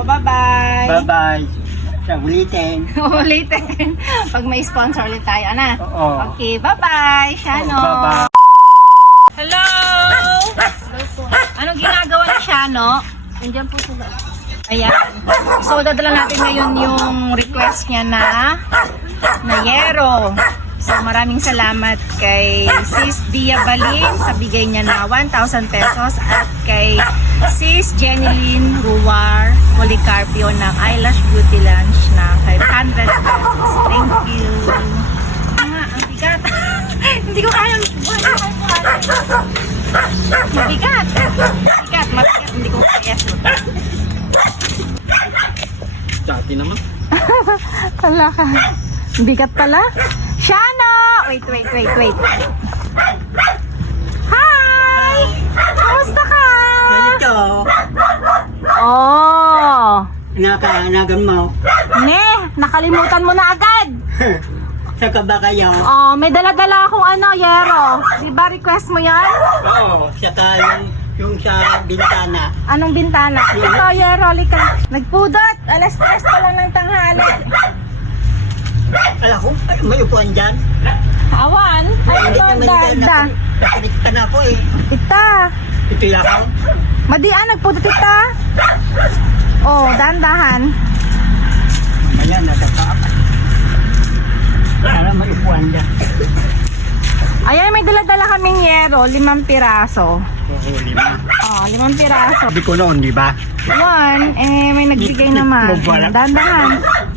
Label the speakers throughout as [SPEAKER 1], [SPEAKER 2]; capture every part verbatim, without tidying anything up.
[SPEAKER 1] bye-bye.
[SPEAKER 2] Bye-bye. Sa ulitin.
[SPEAKER 1] Ulitin. Pag may sponsor ulit tayo, ana.
[SPEAKER 2] Oo.
[SPEAKER 1] Okay, bye-bye, Shano.
[SPEAKER 2] Bye-bye.
[SPEAKER 1] Hello! Anong ginagawa ni Shano? Nandiyan po sila. Ayan. So, dadala natin ngayon yung request niya na na yero. So, maraming salamat kay Sis Dia Balin sa bigay niya na one thousand pesos at kay Sis Jenilyn Ruwar Policarpio ng Eyelash Beauty Lunch na five hundred pesos. Thank you. Ah, ang bigat. Hindi ko kaya. Mabigat. Mabigat. Mabigat. Hindi ko kaya.
[SPEAKER 2] Dati naman.
[SPEAKER 1] Wala ka. Bigat pala. Shano! Wait, wait, wait, wait. Hi! Kamusta ka?
[SPEAKER 2] Ito,
[SPEAKER 1] Oh!
[SPEAKER 2] nakanagan mo.
[SPEAKER 1] Ne, nakalimutan mo na agad.
[SPEAKER 2] Saka ba kayo?
[SPEAKER 1] Oh, may dala-dala akong ano, yero. Di ba request mo yan?
[SPEAKER 2] Oo, saka yung, yung sa bintana.
[SPEAKER 1] Anong bintana? Ito, yero, lika. Nagpudot. Alas tres pa lang ng tanghali.
[SPEAKER 2] Alam ko, ay, may upuan dyan.
[SPEAKER 1] Awan. Ay,
[SPEAKER 2] Hindi
[SPEAKER 1] ito,
[SPEAKER 2] naman
[SPEAKER 1] dada.
[SPEAKER 2] dyan. Nakinig ka na ako eh.
[SPEAKER 1] Ita.
[SPEAKER 2] Ito lang ako.
[SPEAKER 1] Madian, nagpudot ita. Oh, dahan-dahan.
[SPEAKER 2] Mamaya, natataap. Para may upuan dyan.
[SPEAKER 1] Ayan, may dala-dala kaming yero. Limang piraso.
[SPEAKER 2] Oo, lima.
[SPEAKER 1] Oh, limang piraso.
[SPEAKER 2] Sabi ko noon, di ba?
[SPEAKER 1] One, eh, may nagbigay naman.
[SPEAKER 2] Wala.
[SPEAKER 1] Dahan-dahan.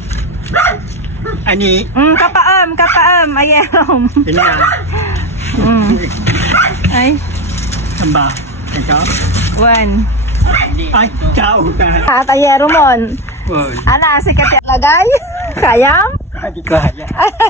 [SPEAKER 2] Ani,
[SPEAKER 1] Mm, kapaam, kapaam, ayerom.
[SPEAKER 2] yun na.
[SPEAKER 1] Mm. Ay,
[SPEAKER 2] Saan ba? Ito?
[SPEAKER 1] one.
[SPEAKER 2] Ay, ciao ka.
[SPEAKER 1] At ayeromon.
[SPEAKER 2] Uy,
[SPEAKER 1] Ana, sikat yung lagay? Kayam?
[SPEAKER 2] hindi kaya.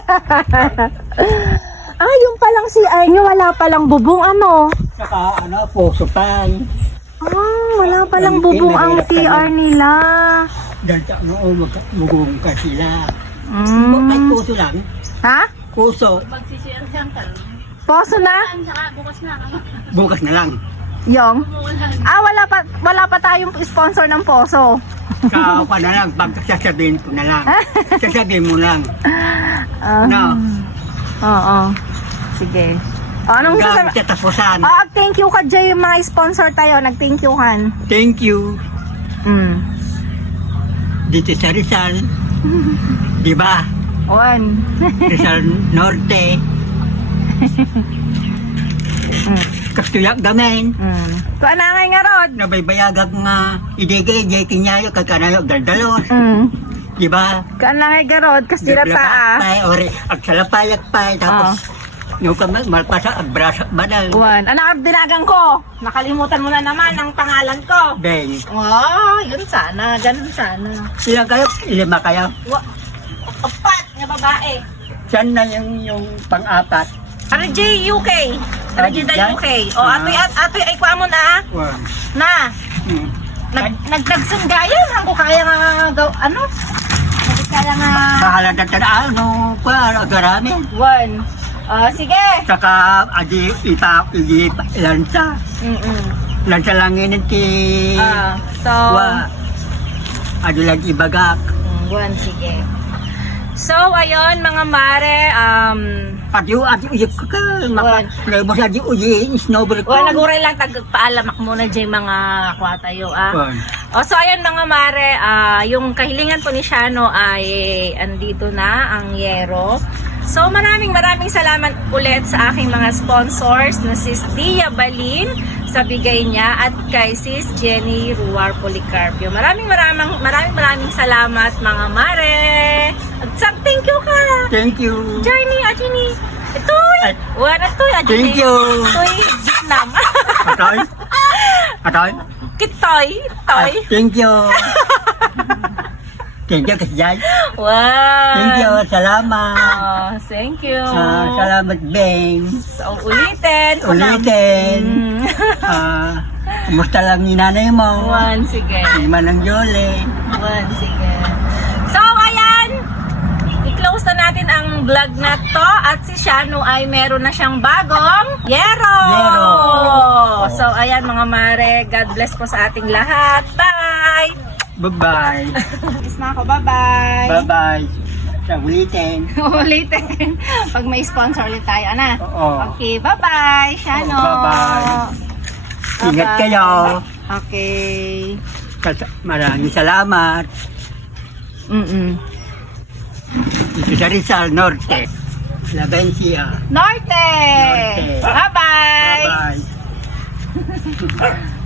[SPEAKER 1] Ah, yung palang si ay nyo, wala palang bubong ano?
[SPEAKER 2] Saka ano, puso pan.
[SPEAKER 1] Ah, wala palang bubong ang C R nila.
[SPEAKER 2] Dahil sa ano, mugong ka sila. Ay,
[SPEAKER 1] Mm.
[SPEAKER 2] puso lang.
[SPEAKER 1] Ha?
[SPEAKER 2] Puso.
[SPEAKER 1] Poso na?
[SPEAKER 2] Bukas na lang.
[SPEAKER 1] Yung? Ah, wala pa wala pa tayong sponsor ng Poso.
[SPEAKER 2] Sa ako na lang, pag sasabihin ko na lang. Sasabihin mo lang.
[SPEAKER 1] Ah,
[SPEAKER 2] No.
[SPEAKER 1] Oo. Sige. O, anong
[SPEAKER 2] Hanggang
[SPEAKER 1] sasabi?
[SPEAKER 2] sa tapusan.
[SPEAKER 1] Ah, thank you ka Jay, mga sponsor tayo. Nag-thank you kan.
[SPEAKER 2] Thank you.
[SPEAKER 1] Mm.
[SPEAKER 2] Dito sa Rizal. Di ba?
[SPEAKER 1] One.
[SPEAKER 2] Rizal Norte.
[SPEAKER 1] Mm.
[SPEAKER 2] Kastuyak gamen.
[SPEAKER 1] Mm. Kuan na ngay nga rod.
[SPEAKER 2] Nabaybayagag nga idigay, jay kinyayo, kagkanayo, daldalon.
[SPEAKER 1] Mm.
[SPEAKER 2] Di ba?
[SPEAKER 1] Kuan na ngay nga rod. Kastira ta ah.
[SPEAKER 2] Ay, ore, ag salapayak pa, tapos, no ka malpasa, ag brasa, badal.
[SPEAKER 1] One. Anak, dinagang ko. Nakalimutan mo na naman ang pangalan ko.
[SPEAKER 2] Beng.
[SPEAKER 1] Wow, yun sana. Ganun sana.
[SPEAKER 2] Ilan kayo? Lima kayo?
[SPEAKER 1] Wa Apat nga babae.
[SPEAKER 2] Saan na yung, yung pang-apat?
[SPEAKER 1] R J U K. R J
[SPEAKER 2] Ah,
[SPEAKER 1] U K. O, atoy, at, atoy, ay kwa mo na.
[SPEAKER 2] One.
[SPEAKER 1] Na.
[SPEAKER 2] Hmm.
[SPEAKER 1] Nag, nag, nagsunggayan. Ako kaya nga, gaw, ano? Ako kaya nga.
[SPEAKER 2] Kahalan na tanaan, no, pa, agarami.
[SPEAKER 1] One. Ah, sige.
[SPEAKER 2] Saka, adi, ipa, igi, lansa.
[SPEAKER 1] Mm-mm.
[SPEAKER 2] Lansa lang yun ti,
[SPEAKER 1] Ah, so.
[SPEAKER 2] wa, adi lang ibagak.
[SPEAKER 1] Mm, one, sige. So, ayun, mga mare, um,
[SPEAKER 2] Adi, adi, uyi ka ka, maka, mo sa adi, uyi, snowball ko.
[SPEAKER 1] well, naguray lang, tagpaalamak muna dyan mga kwatayo, ah.
[SPEAKER 2] One.
[SPEAKER 1] O, so ayan mga mare, ah, yung kahilingan po ni Shano ay andito na ang yero. So maraming maraming salamat ulit sa aking mga sponsors na Sis Dia Balin sa bigay niya at kay Sis Jenny Ruwar Policarpio. Maraming maraming maraming maraming salamat mga mare. At sab thank you ka.
[SPEAKER 2] Thank you.
[SPEAKER 1] Jenny, Jenny. Itoy.
[SPEAKER 2] Ay.
[SPEAKER 1] Wala itoy, Jenny.
[SPEAKER 2] Thank you.
[SPEAKER 1] Itoy, Vietnam.
[SPEAKER 2] Atoy? Atoy?
[SPEAKER 1] Kitoy,
[SPEAKER 2] Ay,
[SPEAKER 1] toy.
[SPEAKER 2] thank you. Thank you, Kasjay.
[SPEAKER 1] Wow.
[SPEAKER 2] Thank you, salamat.
[SPEAKER 1] Oh, thank you.
[SPEAKER 2] Ah, salamat, Beng.
[SPEAKER 1] So, ulitin.
[SPEAKER 2] Ulitin.
[SPEAKER 1] Mm.
[SPEAKER 2] Ah, kumusta lang ni nanay mo?
[SPEAKER 1] One, sige.
[SPEAKER 2] Si Manang Jole.
[SPEAKER 1] One, sige. So, ayan. I-close na natin ang vlog na to. At si Shano ay meron na siyang bagong yero.
[SPEAKER 2] Yero.
[SPEAKER 1] So, ayan mga mare. God bless po sa ating lahat. Bye!
[SPEAKER 2] Bye-bye.
[SPEAKER 1] Tapos na ako. Bye-bye.
[SPEAKER 2] Bye-bye. Sa ulitin.
[SPEAKER 1] Ulitin. Pag may sponsor ulit tayo, ana.
[SPEAKER 2] Oo.
[SPEAKER 1] Okay, bye-bye. Shano.
[SPEAKER 2] Oo, bye-bye. Ingat
[SPEAKER 1] Bye-bye.
[SPEAKER 2] kayo.
[SPEAKER 1] Okay.
[SPEAKER 2] Kas- Maraming salamat.
[SPEAKER 1] Mm-mm.
[SPEAKER 2] Dito sa Rizal Norte. Labencia.
[SPEAKER 1] Norte.
[SPEAKER 2] Norte.
[SPEAKER 1] Bye-bye.
[SPEAKER 2] Bye-bye.